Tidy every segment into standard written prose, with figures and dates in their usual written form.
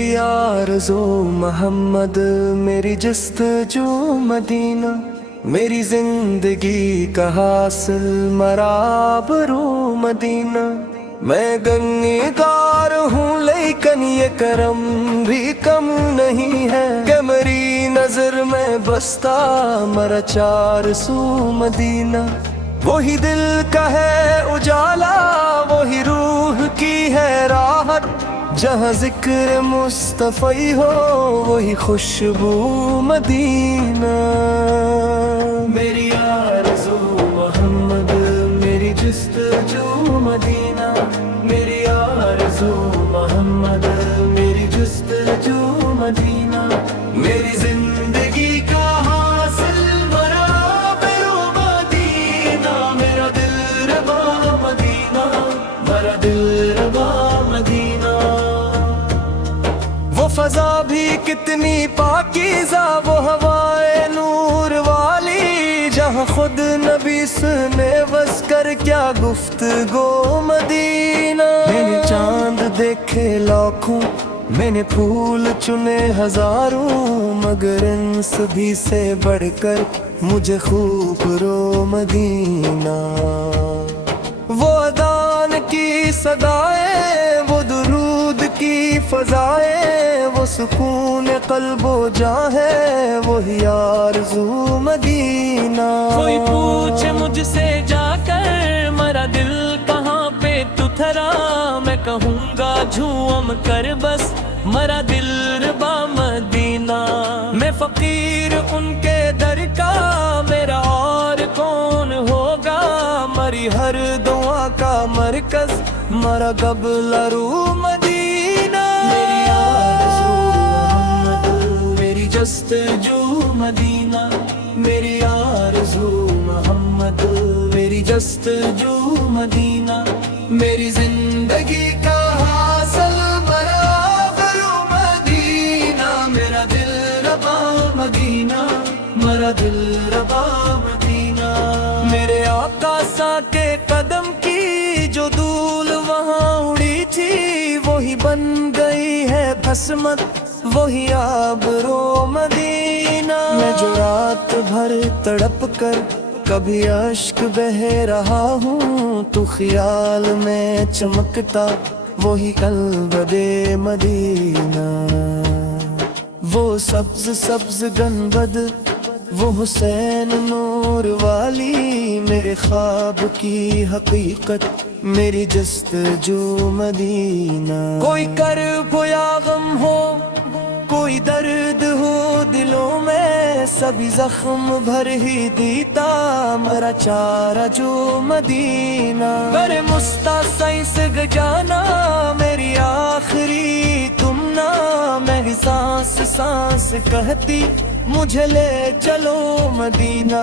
میری آرزو محمد، میری جستجو مدینہ، میری زندگی کا حاصل مرابرو مدینہ۔ میں گنگار ہوں لیکن یہ کرم بھی کم نہیں ہے کہ میری نظر میں بستا مرا چار سو مدینہ۔ وہی دل کا ہے اجالا، وہی روح کی ہے راحت، جہاں ذکر مصطفی ہو وہی خوشبو مدینہ۔ میری آرزو محمد، میری جستجو مدینہ، میری آرزو محمد، میری جستجو مدینہ، میری زندگی کا حاصل مرابرو مدینہ، میرا دل ربا مدینہ، میرا دل ربا مدینہ۔ وہ فضا بھی کتنی پاکیزہ، وہ ہوائے نور والی، جہاں خود نبی سنے بس کر کیا گفتگو مدینہ۔ میں نے چاند دیکھے لاکھوں، میں نے پھول چنے ہزاروں، مگر ان سبھی سے بڑھ کر مجھے خوب رو مدینہ۔ وہ اذان کی صدائیں، وہ درود کی فضائیں، وہ سکون قلب و جاں ہے، وہی آرزو مدینہ۔ کوئی پوچھے مجھ سے جا کر مرا دل کہاں پہ تو تھرا، میں کہوں گا جھوم کر بس مرا دل ربا مدینہ۔ میں فقیر ان کے در کا، میرا اور کون ہوگا، مری ہر دعا کا مرکز مرا قبلہ رو مدینہ۔ میری آرزو محمد، میری جستجو مدینہ، میری آرزو محمد، میری جستجو مدینہ، میری زندگی کا حاصل مرابرو مدینہ، میرا دل ربا مدینہ، میرا دل ربا مدینہ۔ میرے آقا سا کے قدم کی جو دھول وہاں اڑی تھی، وہی بن گئی ہے بھسمت، وہی آبرو مدینہ۔ میں جو رات بھر تڑپ کر کبھی اشک بہہ رہا ہوں، تو خیال میں چمکتا وہی قلب مدینہ۔ وہ سبز سبز گنبد، وہ حسین نور والی، میرے خواب کی حقیقت میری جستجو مدینہ۔ کوئی کرب یا غم ہو، کوئی درد ہو دلوں میں، سبھی زخم بھر ہی دیتا مرا چارہ جو مدینہ۔ برے مستعصی سے گجانا میری آخری تم نا، میری سانس سانس کہتی مجھے لے چلو مدینہ۔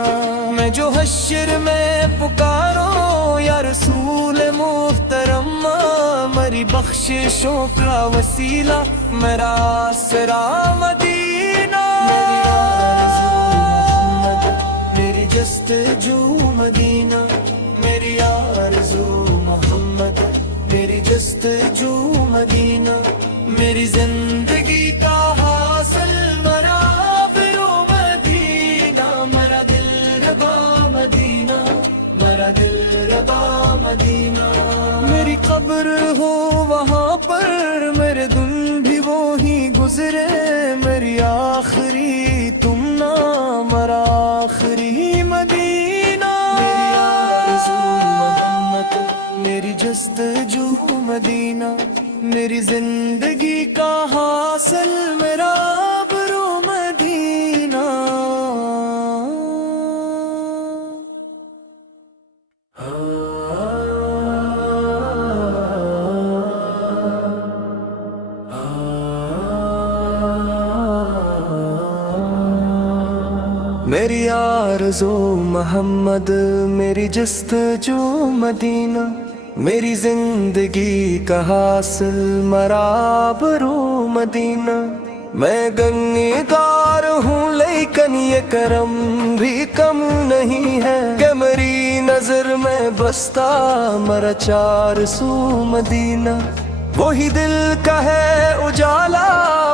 میں جو حشر میں پکاروں یا رسول محترم، میری بخششوں کا وسیلہ میرا آسرا مدینہ۔ میری آرزو محمد، میری جستجو مدینہ، میری آرزو محمد، میری جستجو مدینہ، میری زندگی کا حاصل مرابرو مدینہ، میرا دل ربا مدینہ، میرا دل ربا مدینہ۔ میری قبر ہو وہاں پر، میرے دن بھی وہی گزرے، میری آخری تم نا، میرا آخری مدینہ۔ میری آرزو محمد، میری جستجو مدینہ، میری زندگی کا حاصل میرا آبرو مدینہ۔ میری آرزو محمد، میری جستجو مدینہ، میری زندگی کا حاصل مرابرو مدینہ۔ میں گنگار ہوں لیکن یہ کرم بھی کم نہیں ہے کہ میری نظر میں بستا مرا چار سو مدینہ۔ وہی دل کا ہے اجالا،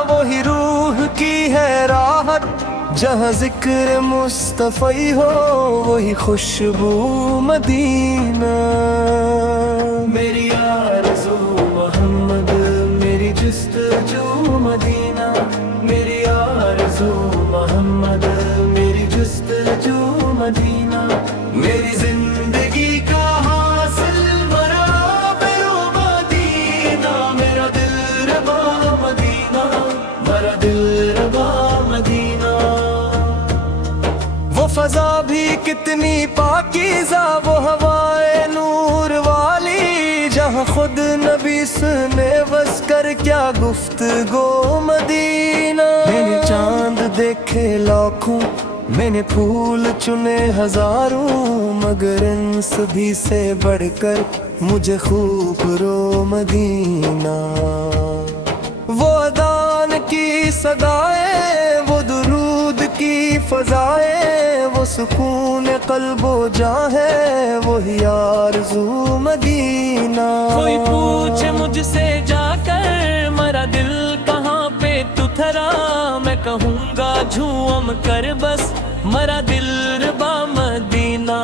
وہی روح کی ہے راحت، جہاں ذکر مصطفی ہو وہی خوشبو مدینہ۔ میری آرزو محمد، میری جستجو مدینہ، میری آرزو محمد، میری جستجو مدینہ، میری زندگی کا حاصل مرابرو مدینہ، میرا دل ربا مدینہ، میرا دل ربا مدینہ۔ وہ فضا بھی کتنی پاکیزہ، وہ ہوائے نور والی، جہاں خود نبی نے بس کر کیا گفتگو مدینہ۔ میں نے چاند دیکھے لاکھوں، میں نے پھول چنے ہزاروں، مگر ان سبھی سے بڑھ کر مجھے خوب رو مدینہ۔ وہ اذان کی صدائیں، وہ درود کی فضائیں، وہ سکون قلب و جاں ہے، وہی آرزو مدینہ۔ کوئی پوچھے مجھ سے جا کر میرا دل کہاں پہ تو تھرا، میں کہوں گا جھوم کر بس میرا دل ربا مدینہ۔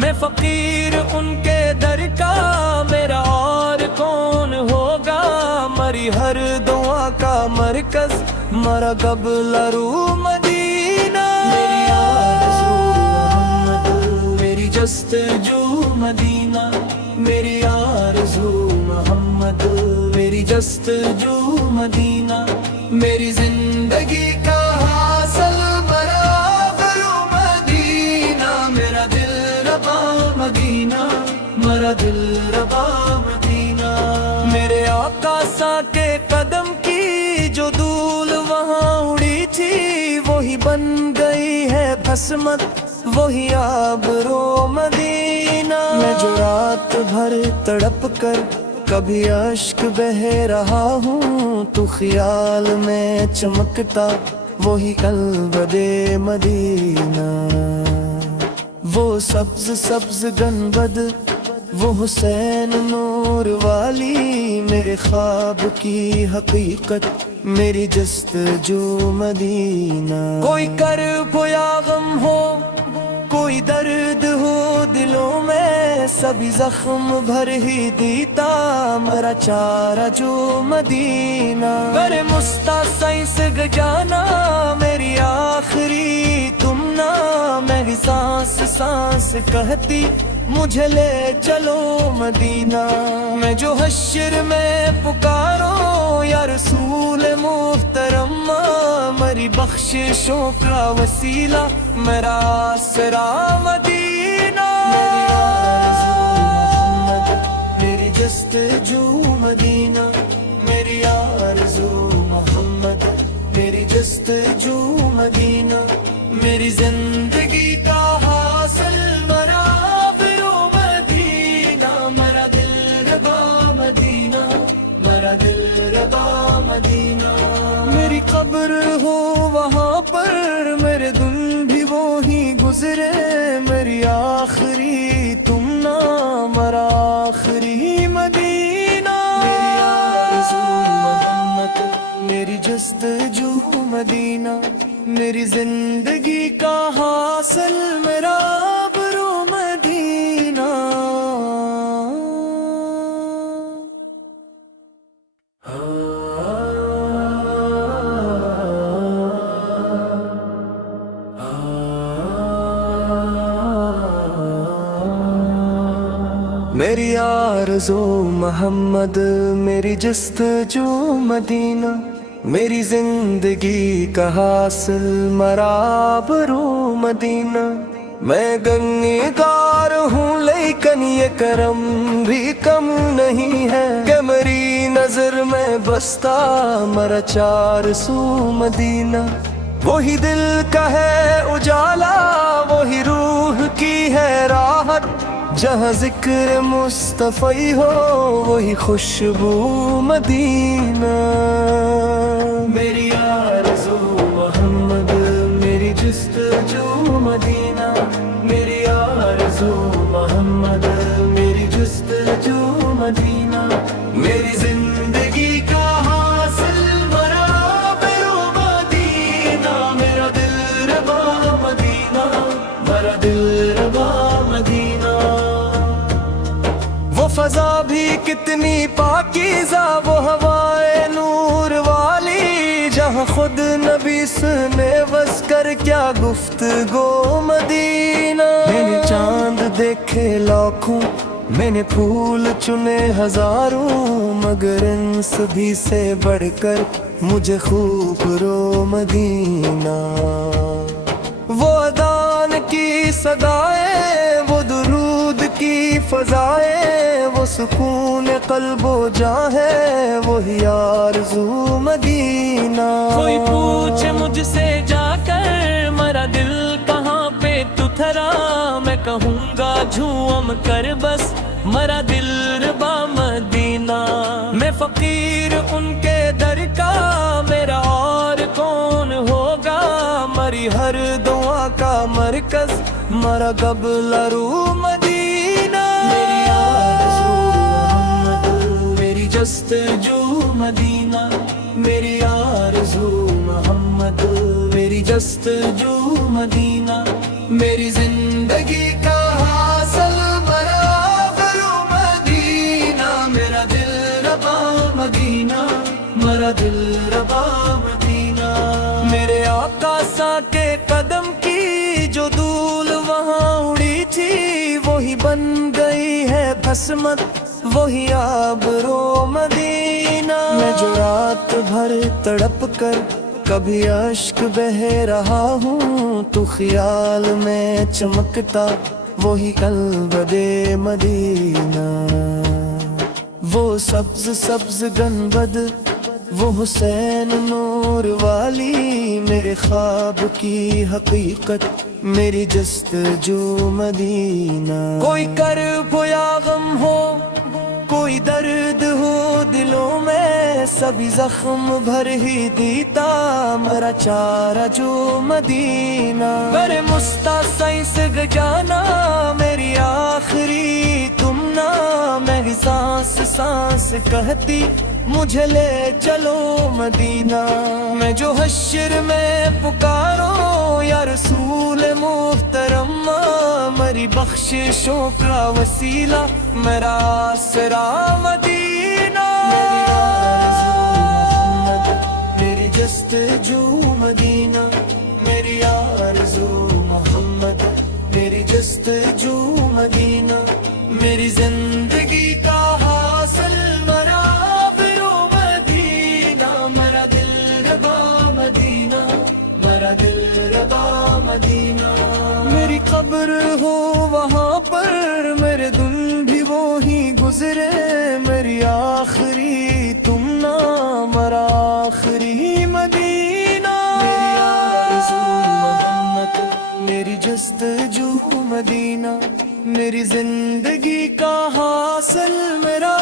میں فقیر ان کے در کا، میرا اور کون ہوگا، مری ہر دعا کا مرکز مرا قبلہ رو مدینہ۔ میری آرزو محمد، میری جستجو مدینہ، میری آرزو محمد، میری جستجو مدینہ، میری زندگی کا حاصل مرابرو مدینہ، میرا دل ربا مدینہ، میرا دل ربا مدینہ۔ میرے آقا سا کے قدم کی جو دھول وہاں اڑی تھی، وہی بن گئی ہے بھسمت، وہی آبرو مدینہ۔ میں جو رات بھر تڑپ کر کبھی اشک بہہ رہا ہوں، تو خیال میں چمکتا وہی قلب دے مدینہ۔ وہ سبز سبز گنبد، وہ حسین نور والی، میرے خواب کی حقیقت میری جستجو مدینہ۔ کوئی کرب یا غم ہو، کوئی درد ہو دلوں میں، سبھی زخم بھر ہی دیتا میرا چارہ جو مدینہ۔ میرے مستعصی سے گجانا، میری آخری تم نا، میری سانس سانس کہتی مجھے لے چلو مدینہ۔ میں جو حشر میں پکاروں یا رسول محترم، میری بخششوں کا وسیلہ میرا آسرا مدینہ۔ میری آرزو محمد، میری جستجو مدینہ، میری آرزو محمد، میری جستجو مدینہ، میری زندگی کا حاصل مرابرو مدینہ، میرا دل ربا مدینہ، میرا دل ربا مدینہ۔ میری قبر ہو وہاں پر، میرے دن بھی وہی گزرے، میری آخری تم نا، میرا آخری مدینہ۔ میری آرزو محمد، میری جستجو مدینہ، میری زندگی کا حاصل میرا آبرو مدینہ۔ میری آرزو محمد، میری جستجو مدینہ، میری زندگی کا حاصل مرابرو مدینہ۔ میں گنہگار ہوں لیکن یہ کرم بھی کم نہیں ہے، کہ میری نظر میں بستا مرا چار سو مدینہ۔ وہی دل کا ہے اجالا، وہی روح کی ہے راحت، جہاں ذکر مصطفی ہو وہی خوشبو مدینہ۔ میری آرزو محمد، میری جستجو مدینہ، میری آرزو محمد، میری جستجو مدینہ، میری زندگی کتنی پاکیزہ وہ ہوائے نور والی جہاں خود نبی نے بس کر کیا گفتگو مدینہ میں نے چاند دیکھے لاکھوں میں نے پھول چنے ہزاروں مگر ان سبھی سے بڑھ کر مجھے خوب رو مدینہ وہ اذان کی صدائیں وہ درود کی فضائیں وہ سکون قلب و جاں ہے وہی آرزو مدینہ کوئی پوچھے مجھ سے جا کر مرا دل کہاں پہ تو تھرا میں کہوں گا جھوم کر بس مرا دل ربا مدینہ میں فقیر ان کے در کا میرا اور کون ہوگا مری ہر دعا کا مرکز مرا قبلہ رو مدینہ میری آرزو محمد میری جستجو مدینہ میری آرزو محمد میری جستجو مدینہ میری زندگی کا حاصل مرا مدینہ میرا دل ربا مدینہ میرا دل ربا مدینہ میرے آقا سا کے قدم کی جو دھول وہاں اڑی تھی وہی بن گئی ہے بھسمت وہی آبرو مدینہ میں جو رات بھر تڑپ کر کبھی اشک بہہ رہا ہوں تو خیال میں چمکتا وہی قلب مدینہ وہ سبز سبز گنبد وہ حسین نور والی میرے خواب کی حقیقت میری جستجو مدینہ کوئی کرب یا غم ہو کوئی درد ہو دلوں میں سبھی زخم بھر ہی دیتا میرا چارہ جو مدینہ میرے مستعصی سے گجانا میری آخری تم نا میری سانس سانس کہتی مجھے لے چلو مدینہ میں جو حشر میں پکارو یا رسول محترم میری بخششوں کا وسیلہ میرا آسرا مدینہ میری آرزو محمد میری جستجو مدینہ میری آرزو محمد میری جستجو مدینہ میری زندگی کا حاصل مرا مدینہ میری قبر ہو وہاں پر میرے دن بھی وہی گزرے میری آخری تم نا مرا آخری مدینہ میری آرزو محمد میری جستجو مدینہ میری زندگی کا حاصل میرا